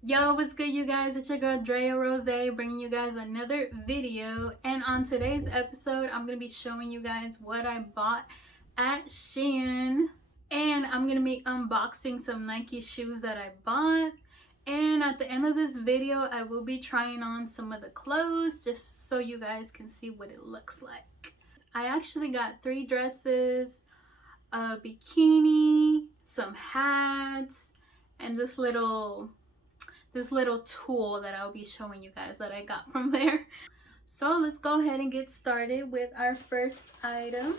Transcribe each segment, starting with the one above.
Yo, what's good, you guys? It's your girl Drea Rozayyy, bringing you guys another video. And on today's episode, I'm gonna be showing you guys what I bought at Shein, and I'm gonna be unboxing some Nike shoes that I bought. And at the end of this video, I will be trying on some of the clothes just so you guys can see what it looks like. I actually got 3 dresses, a bikini, some hats, and this little tool that I'll be showing you guys that I got from there. So let's go ahead and get started with our first item.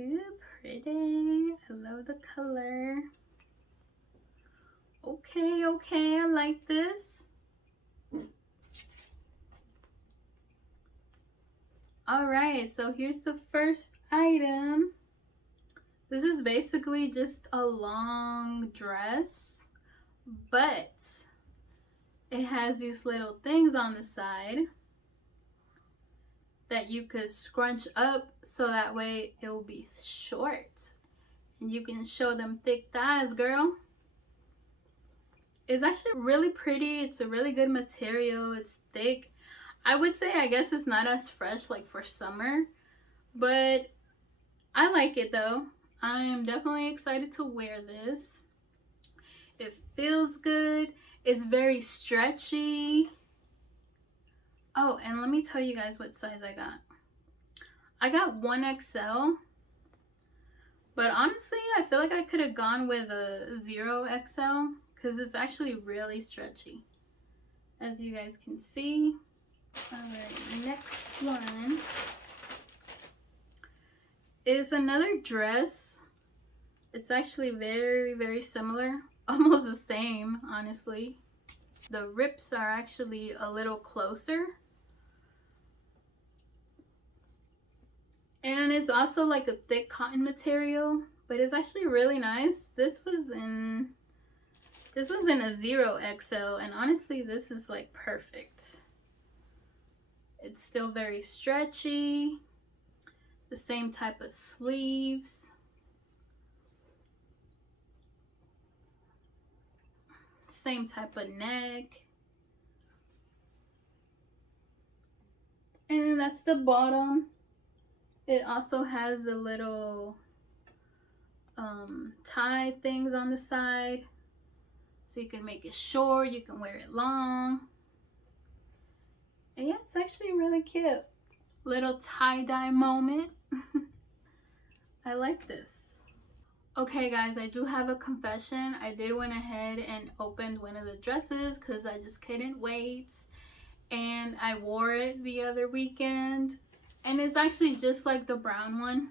Ooh, pretty. I love the color. Okay, I like this. Alright, so here's the first item. This is basically just a long dress, but it has these little things on the side that you could scrunch up so that way it will be short and you can show them thick thighs, girl. It's actually really pretty. It's a really good material. It's thick. I would say, I guess it's not as fresh like for summer, but I like it though. I am definitely excited to wear this. It feels good. It's very stretchy. Oh, and let me tell you guys what size I got. I got 1XL, but honestly, I feel like I could have gone with a 0XL because it's actually really stretchy, as you guys can see. All right, next one is another dress. It's actually very similar, almost the same, honestly. The rips are actually a little closer. And it's also like a thick cotton material, but it's actually really nice. This was in a 0XL, and honestly, this is like perfect. It's still very stretchy. The same type of sleeves. Same type of neck. And that's the bottom. It also has the little tie things on the side. So you can make it short, you can wear it long. And yeah, it's actually really cute. Little tie-dye moment. I like this. Okay guys, I do have a confession. I did went ahead and opened one of the dresses because I just couldn't wait. And I wore it the other weekend. And it's actually just like the brown one,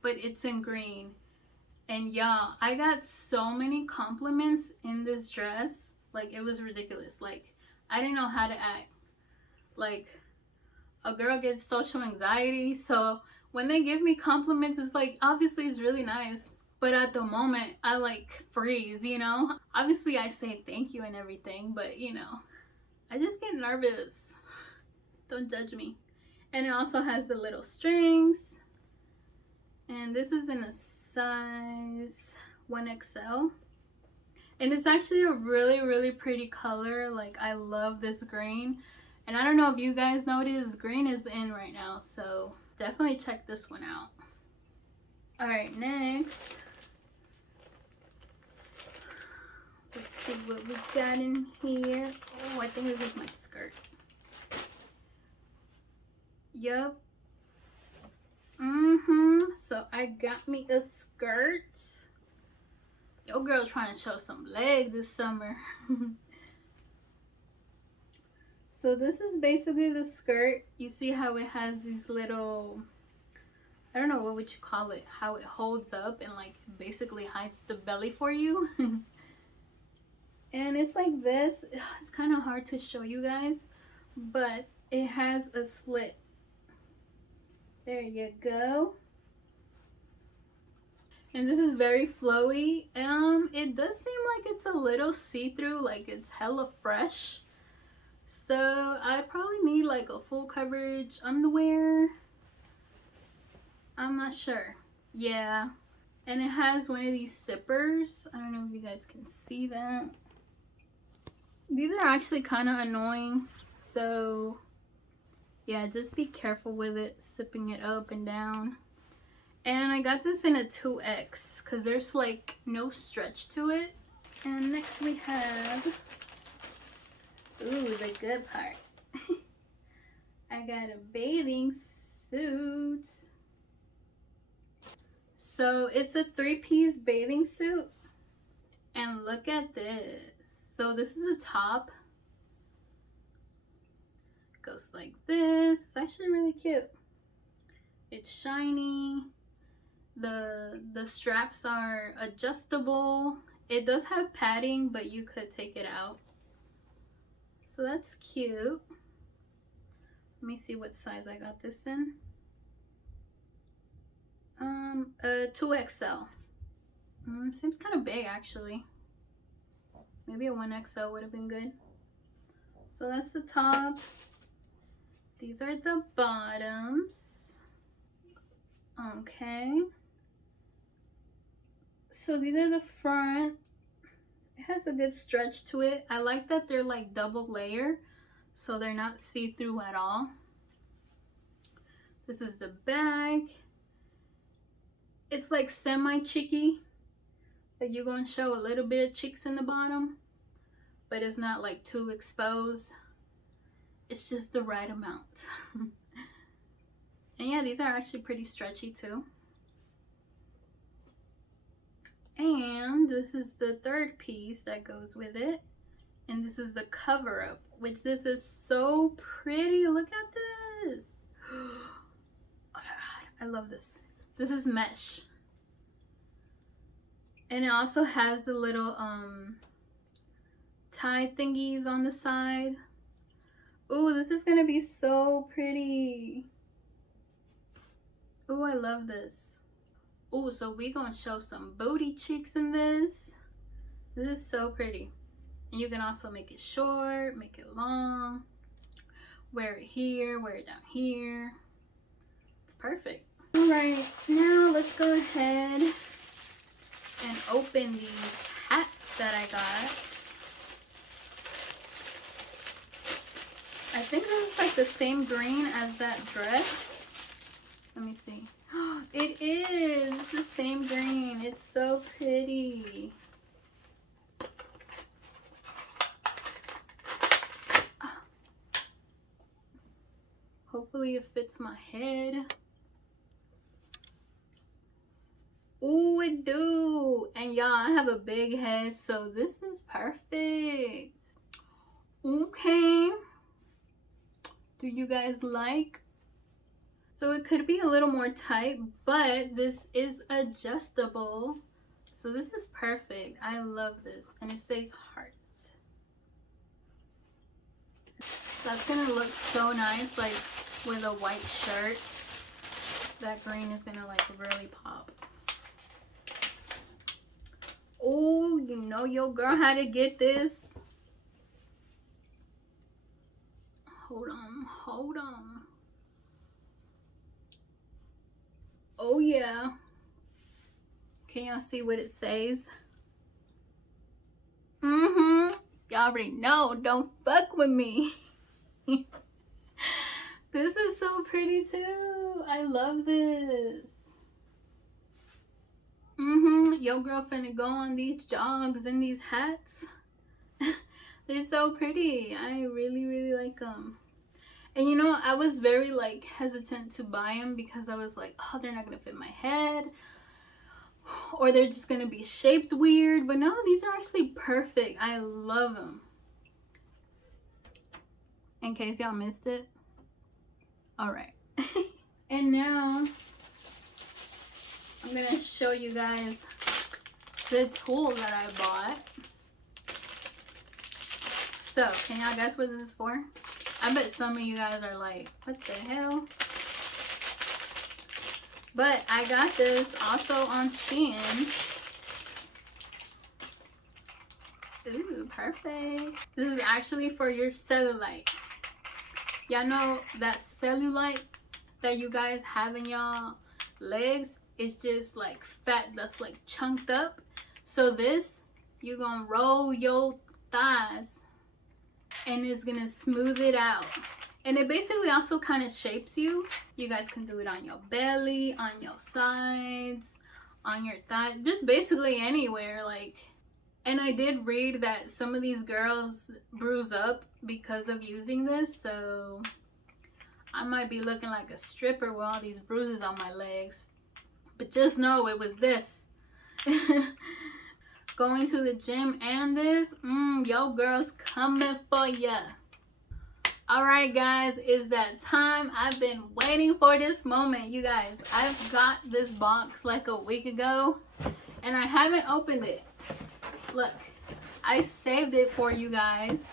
but it's in green. And y'all, I got so many compliments in this dress. Like, it was ridiculous. Like, I didn't know how to act. Like, a girl gets social anxiety, so when they give me compliments, it's like, obviously it's really nice, but at the moment I like freeze, you know. Obviously I say thank you and everything, but you know, I just get nervous. Don't judge me. And it also has the little strings, and this is in a size 1XL, and it's actually a really pretty color. Like, I love this green. And I don't know if you guys noticed, green is in right now, so definitely check this one out. Alright, next. Let's see what we got in here. Oh, I think this is my skirt. Yup. So I got me a skirt. Your girl's trying to show some leg this summer. So this is basically the skirt. You see how it has these little, I don't know, what would you call it, how it holds up and like basically hides the belly for you. And it's like this. It's kind of hard to show you guys, but it has a slit. There you go. And this is very flowy. It does seem like it's a little see-through, like it's hella fresh. So I probably need like a full coverage underwear. I'm not sure. Yeah, And it has one of these zippers. I don't know if you guys can see that. These are actually kind of annoying, so yeah, just be careful with it, zipping it up and down. And I got this in a 2X because there's like no stretch to it. And next we have, ooh, the good part. I got a bathing suit. So it's a 3-piece bathing suit. And look at this. So this is a top. It goes like this. It's actually really cute. It's shiny. The straps are adjustable. It does have padding, but you could take it out. So that's cute. Let me see what size I got this in. A 2XL. Seems kind of big actually. Maybe a 1XL would have been good. So that's the top. These are the bottoms. Okay. So these are the front. It has a good stretch to it. I like that they're like double layer, so they're not see-through at all. This is the back. It's like semi-cheeky. Like you're going to show a little bit of cheeks in the bottom, but it's not like too exposed. It's just the right amount. And yeah, these are actually pretty stretchy too. And this is the third piece that goes with it. And this is the cover up, which this is so pretty. Look at this. Oh my god, I love this. This is mesh. And it also has the little tie thingies on the side. Ooh, this is gonna be so pretty. Ooh, I love this. Ooh, so we gonna show some booty cheeks in this. This is so pretty. And you can also make it short, make it long, wear it here, wear it down here. It's perfect. All right, now let's go ahead and open these hats that I got. I think this is like the same green as that dress. Let me see. It is. It's the same green. It's so pretty. Hopefully it fits my head. Ooh, it do. And y'all, I have a big head, so this is perfect. Okay. Do you guys like? So it could be a little more tight, but this is adjustable. So this is perfect. I love this. And it says heart. That's gonna look so nice, like with a white shirt. That green is gonna like really pop. Oh, you know your girl had to get this. Hold on, hold on. Oh yeah. Can y'all see what it says? Y'all already know, don't fuck with me. This is so pretty too. I love this. Your girl finna go on these jogs and these hats. They're so pretty. I really like them. And you know, I was very like hesitant to buy them because I was like, oh, they're not gonna fit my head, or they're just gonna be shaped weird. But no, these are actually perfect. I love them. In case y'all missed it. All right. And now I'm gonna show you guys the tool that I bought. So can y'all guess what this is for? I bet some of you guys are like, what the hell? But I got this also on Shein. Ooh, perfect. This is actually for your cellulite. Y'all know that cellulite that you guys have in y'all legs? it's just like fat that's like chunked up. So this, you're gonna roll your thighs and it's gonna smooth it out. And it basically also kind of shapes you. You guys can do it on your belly, on your sides, on your thigh, just basically anywhere. Like, and I did read that some of these girls bruise up because of using this, so I might be looking like a stripper with all these bruises on my legs. But just know it was this. Going to the gym and this, yo girl's coming for ya. Alright guys, it's that time. I've been waiting for this moment, you guys. I've got this box like a week ago and I haven't opened it. Look, I saved it for you guys.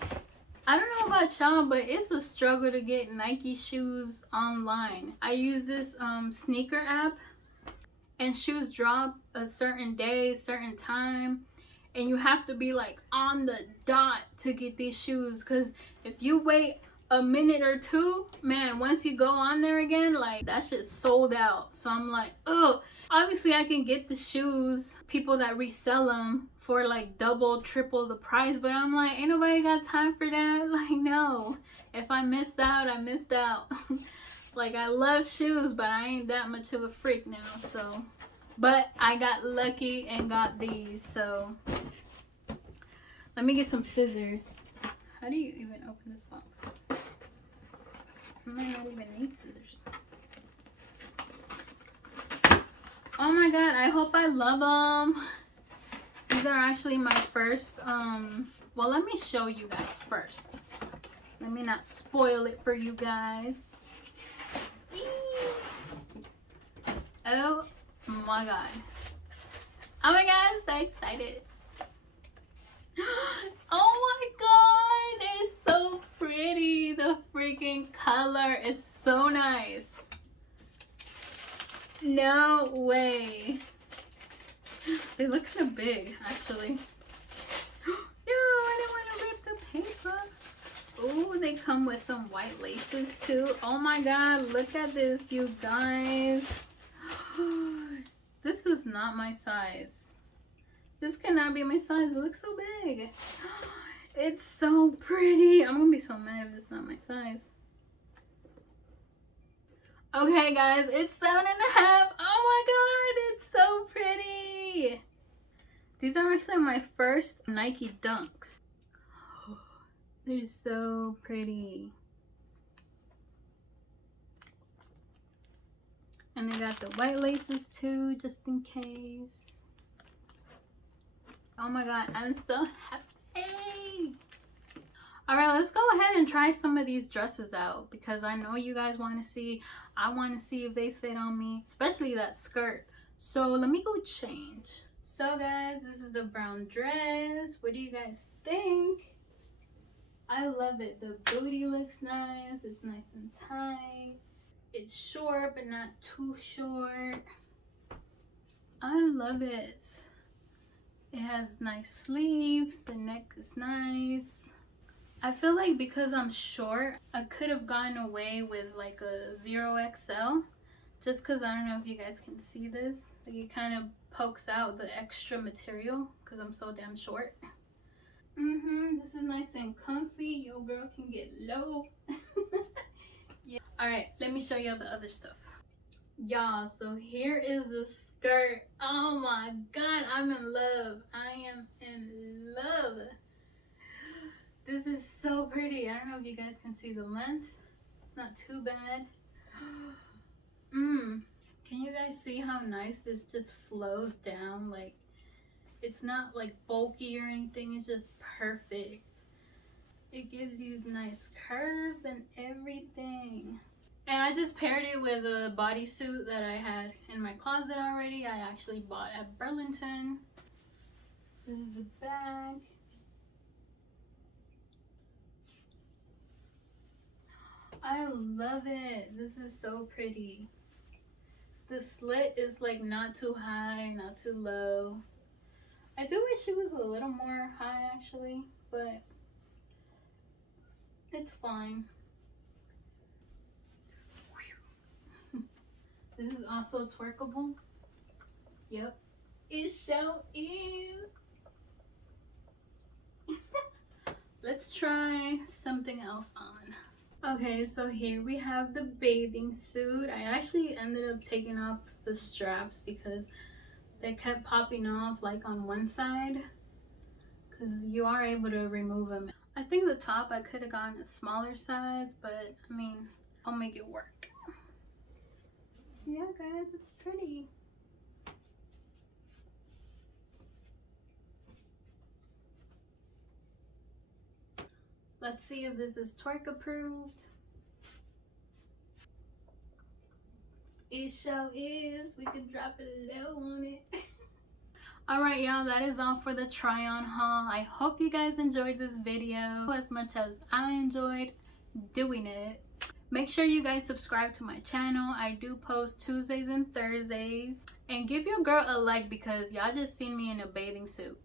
I don't know about y'all, but it's a struggle to get Nike shoes online. I use this sneaker app and shoes drop a certain day, certain time, and you have to be like on the dot to get these shoes, because if you wait a minute or two, man, once you go on there again, like that shit's sold out. So I'm like, oh, obviously I can get the shoes, people that resell them for like double, triple the price, but I'm like, ain't nobody got time for that. Like, no, if I missed out, I missed out. Like, I love shoes, but I ain't that much of a freak now, so. But I got lucky and got these, so. Let me get some scissors. How do you even open this box? I might not even need scissors. Oh my god, I hope I love them. These are actually my first, well, let me show you guys first. Let me not spoil it for you guys. Oh my god. Oh my god, I'm so excited. Oh my god, they're so pretty. The freaking color is so nice. No way. They look kind of big, actually. No, I don't want to rip the paper. Oh, they come with some white laces too. Oh my god, look at this, you guys. This is not my size. This cannot be my size. It looks so big. It's so pretty. I'm gonna be so mad if it's not my size. Okay guys, it's 7.5. Oh my god, it's so pretty. These are actually my first Nike Dunks. They're so pretty. And they got the white laces too, just in case. Oh my god, I'm so happy. Alright, let's go ahead and try some of these dresses out, because I know you guys want to see. I want to see if they fit on me, especially that skirt. So let me go change. So guys, this is the brown dress. What do you guys think? I love it. The booty looks nice. It's nice and tight. It's short, but not too short. I love it. It has nice sleeves. The neck is nice. I feel like because I'm short, I could have gotten away with like a 0XL. Just because I don't know if you guys can see this. Like, it kind of pokes out the extra material because I'm so damn short. This is nice and comfy. Your girl can get low. Yeah. Alright, let me show y'all the other stuff. Y'all, so here is the skirt. Oh my god, I'm in love. I am in love. This is so pretty. I don't know if you guys can see the length. It's not too bad. Can you guys see how nice this just flows down? Like, it's not like bulky or anything. It's just perfect. It gives you nice curves and everything. And I just paired it with a bodysuit that I had in my closet already. I actually bought at Burlington. This is the bag. I love it. This is so pretty. The slit is like not too high, not too low. I do wish it was a little more high actually, but it's fine. This is also twerkable. Yep, it sure is. Let's try something else on. Okay, so here we have the bathing suit. I actually ended up taking off the straps because they kept popping off like on one side, because you are able to remove them. I think the top I could have gotten a smaller size, but I mean, I'll make it work. Yeah guys, it's pretty. Let's see if this is twerk approved. It sure is. We could drop a low on it. Alright y'all, that is all for the try on haul. I hope you guys enjoyed this video as much as I enjoyed doing it. Make sure you guys subscribe to my channel. I do post Tuesdays and Thursdays. And give your girl a like because y'all just seen me in a bathing suit.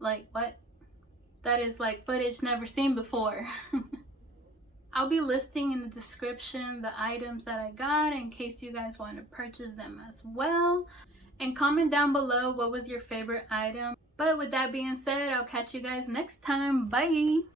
Like what? That is like footage never seen before. I'll be listing in the description the items that I got in case you guys want to purchase them as well. And comment down below what was your favorite item. But with that being said, I'll catch you guys next time. Bye!